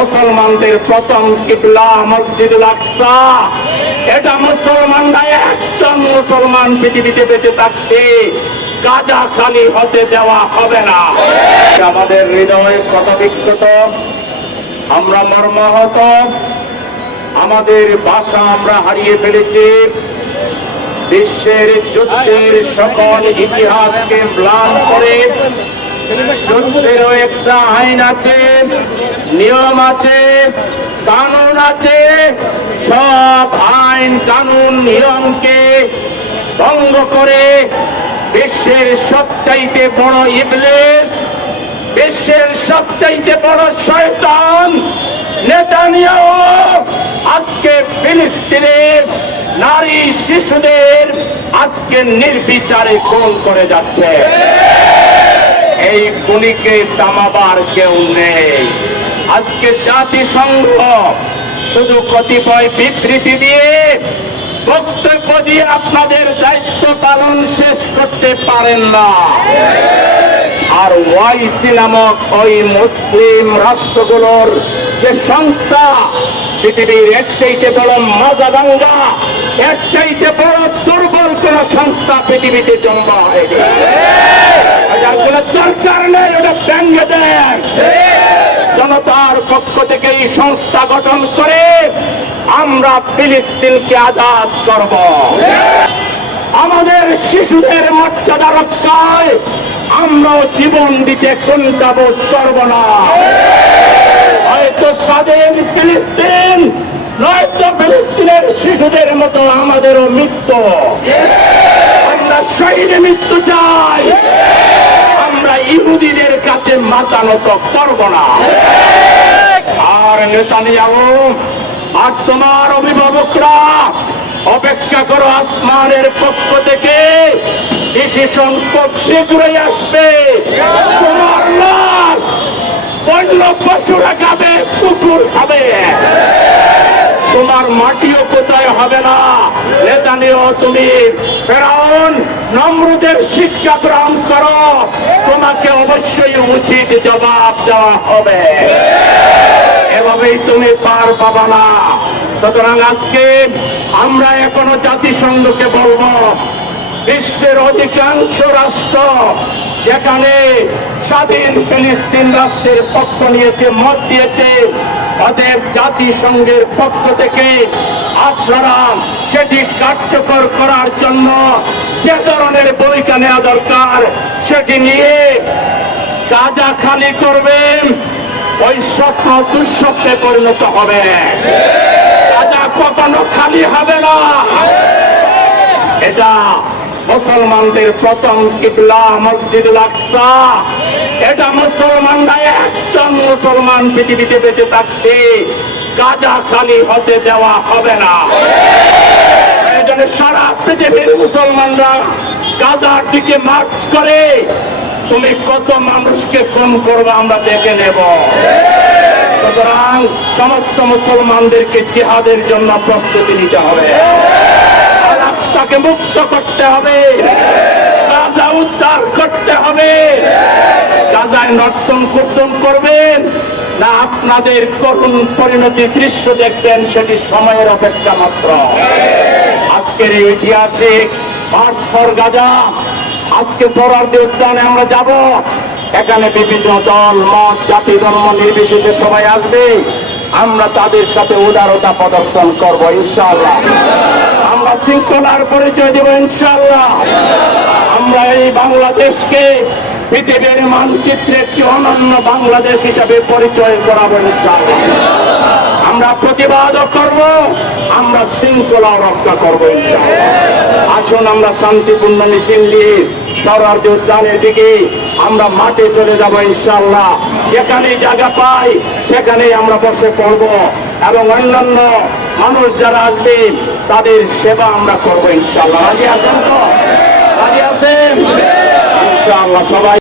মুসলমানদের প্রথম কিবলা মসজিদুল আকসা। এটা মুসলমানরা একজন মুসলমান পৃথিবীতে বেঁচে থাকতে গাজা খালি হতে দেওয়া হবে না। আমাদের হৃদয় ক্ষতবিক্ষত আমরা মর্মাহত। আমাদের ভাষা আমরা হারিয়ে ফেলেছি। বিশ্বের যুদ্ধের সকল ইতিহাসকে ম্লান করে যুদ্ধেরও একটা আইন আছে, নিয়ম আছে, কানুন আছে। সব আইন, কানুন, নিয়মকে ভঙ্গ করে বিশ্বের সবচাইতে বড় ইবলিস, বিশ্বের সবচাইতে বড় শয়তান নেতানিয়াহু আজকে ফিলিস্তিনের নারী শিশুদের আজকে নির্বিচারে খুন করে যাচ্ছে। এই গুণীকে তামাবার কেউ নেই। আজকে জাতিসংঘ শুধু কতিপয় বিবৃতি দিয়ে বক্তব্য দিয়ে আপনাদের দায়িত্ব পালন শেষ করতে পারেন না। আর ওয়াইসি নামক ওই মুসলিম রাষ্ট্রগুলোর যে সংস্থা, পৃথিবীর এর চাইতে বড় মাজা দাঙ্গা এর চাইতে বড় দুর্বল কোন সংস্থা পৃথিবীতে জন্ম হয়নি। এটার কোন দরকার নেই, ওটা ভেঙে দেন। জনতার পক্ষ থেকে এই সংস্থা গঠন করে আমরা ফিলিস্তিনকে আজাদ করব। আমাদের শিশুদের মর্যাদা রক্ষায় আমরাও জীবন দিতে কোনটা বোধ করব না। হয়তো স্বাধীন ফিলিস্তিন, নয়তো ফিলিস্তিনের শিশুদের মতো আমাদেরও মৃত্যু। আমরা শহীদ মৃত্যু চাই। কাছে মাথা নত করব না আর নেতানিয়াহু, আর তোমার অভিভাবকরা, অপেক্ষা করো আসমানের পক্ষ থেকে। ডিসিশন খুব শীঘ্রই আসবে। তোমার লাশ বন্য পশুরা খাবে কুকুর খাবে। তোমার মাটিও কোথায় হবে না? নেতানিও তুমি, ফেরাউন, নমরুদের শিক্ষা গ্রহণ করো। তোমাকে অবশ্যই উচিত জবাব দেওয়া হবে। এভাবেই তুমি পার পাবা না। সুতরাং আজকে আমরা এখনও জাতিসংঘকে বলব, বিশ্বের অধিকাংশ রাষ্ট্র যেখানে স্বাধীন ফিলিস্তিন রাষ্ট্রের পক্ষ নিয়েছে, মত দিয়েছে অতএব জাতিসংঘের পক্ষ থেকে আপনারা সেটি কার্যকর করার জন্য যে ধরনের ভূমিকা নেওয়া দরকার, সেটি নিয়ে গাজা খালি করবেন, ওই স্বপ্ন দুঃস্বপ্নে পরিণত হবে। গাজা কখনো খালি হবে না। এটা মুসলমানদের প্রথম কিবলা মসজিদ আকসা। এটা মুসলমানরা মুসলমান পৃথিবীতে বেঁচে থাকতে গাজা খালি হতে দেওয়া হবে না। সারা পৃথিবীর মুসলমানরা গাজার দিকে মার্চ করে। তুমি কত মানুষকে খুন করবে, আমরা দেখে নেব। সুতরাং সমস্ত মুসলমানদেরকে জিহাদের জন্য প্রস্তুতি নিতে হবে। রাস্তাকে মুক্ত করতে হবে। গাজা উদ্ধার করতে হবে। নর্তন কীর্তন করবেন না আপনাদের করুণ পরিণতি দৃশ্য দেখবেন সেটি সময়ের অপেক্ষা মাত্র। আজকের এই ঐতিহাসিক মার্চ ফর গাজা, আজকে সরার্দি উদ্যানে আমরা যাব। এখানে বিভিন্ন দল, মত, জাতি, ধর্ম নির্বিশেষে সবাই আসবে। আমরা তাদের সাথে উদারতা প্রদর্শন করব, ইনশাআল্লাহ। আমরা শৃঙ্খলার পরিচয় দেব, ইনশাআল্লাহ। আমরা এই বাংলাদেশকে পৃথিবীর মানচিত্রে একটি অনন্য বাংলাদেশ হিসাবে পরিচয় করাবো আমরা প্রতিবাদও করব, আমরা শৃঙ্খলা রক্ষা করব আসুন, আমরা শান্তিপূর্ণ মিছিল নিয়ে সরার্য দিকে আমরা মাঠে চলে যাব, ইনশাআল্লাহ। যেখানে জায়গা পাই সেখানে আমরা বসে পড়ব এবং অন্যান্য মানুষ যারা আসবে, তাদের সেবা আমরা করব, ইনশাআল্লাহ। রাজি আছেন তো? রাজি আছেন? ইনশাআল্লাহ, সবাই